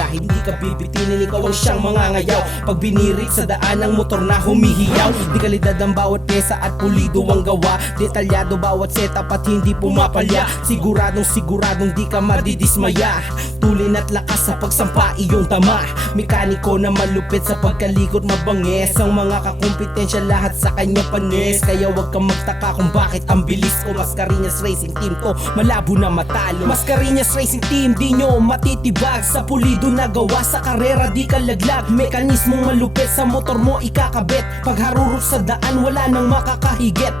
Dahil hindi ka bibitinin, ikaw ang siyang mangangayaw. Pag binirit sa daan ng motor na humihiyaw, di kalidad ang bawat pyesa at pulido ang gawa. Detalyado bawat setup at hindi pumapalya. Siguradong di ka madidismaya. Tulin at lakas sa pagsampa iyong tama. Mekaniko na malupit sa pagkalikot mabangis. Ang mga kakumpetensya lahat sa kanya panis. Kaya wag kang magtaka kung bakit ang bilis ko. Mascareñas Racing Team to, malabo na matalo. Mascareñas Racing Team, di nyo matitibag. Sa pulido na gawa, sa karera di ka laglag. Mekanismong malupit sa motor mo ikakabit. Pag harurot sa daan wala nang makakahigit.